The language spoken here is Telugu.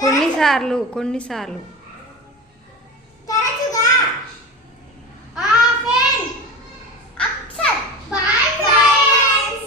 కొన్నిసార్లు కొన్నిసార్లు.